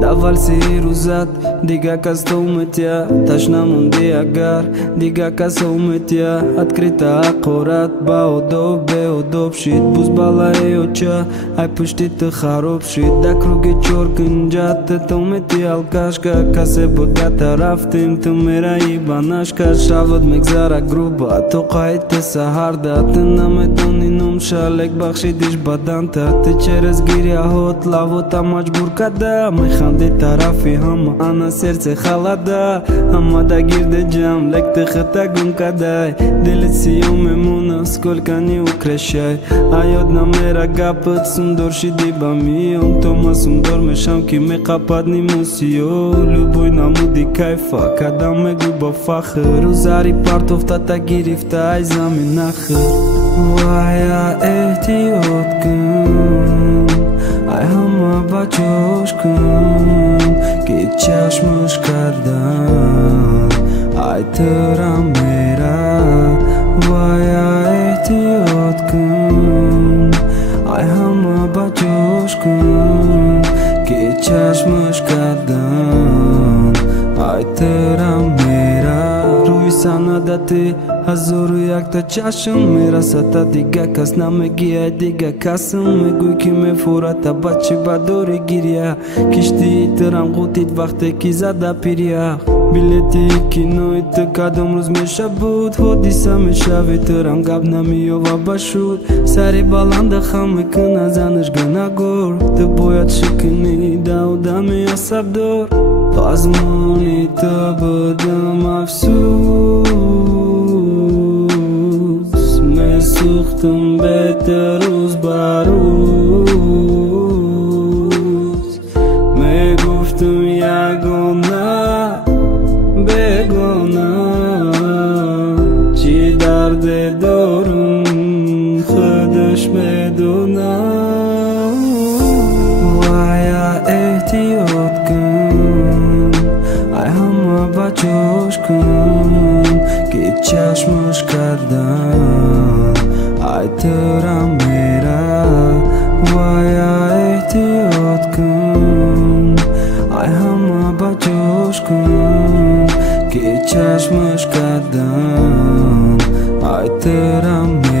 Даваль сирузат, дига каста умытя Ташнамунди агар, дига каса умытя Открыта аккурат, баудоб, беудоб шид Буз балаи оча, ай пуштиты хароб шид Да круги чор кынжат, ты умыти алкашка Касе богата рафтим, ты мера ибанашка Шавад мегзара груба, то кайты сахарда Ты намедони нумша, лек бахшидиш баданта Ты через гиря хот, лавота маджбур када Механди тарафи хама, ана сердце холода Амада гирде джам, лек ты хата гум кадай Дилит сию мемуна, сколько не укращай Айодна мера гапат, сундор шиди бами Он тома сундор мешам, ки ме капад не мусио Любой намуди кайфа, когда ме губа фахр Узари партов тата гирифта, ай зами нахр Вая эhtiyotkum Ay hama bachoshkum Ki chashmush kardan Ay tıram mera Vaya ehtiyotkum Ay hama bachoshkum Ki chashmush kardan Ay tıram mera Ruj sana da ty Azuru jak ta чашам Мера сата дига касна ме гия дига касам Ме гуй ки ме фурата бачи бадори гиря Кишти тырам гутит вахте ки зада пиря Билети кинои ты кадом руз меша буд Ходиса мешави тырам габна миова башуд Сари баланда хаме кына заныш гына гор Ты боят шикни дауда ми асабдор Возможно то будем афсус Ме сухтым бетеруз баруз Ме гуфтым ягона бегона Чи дарде дорум хыдыш медуна Вая эhtiyotkum Ay hama bachoshkum Ki chashmush kardan Ay tıram mera Vaya ehtiyotkum Ay hama bachoshkum Ki chashmush kardan Ay tıram mera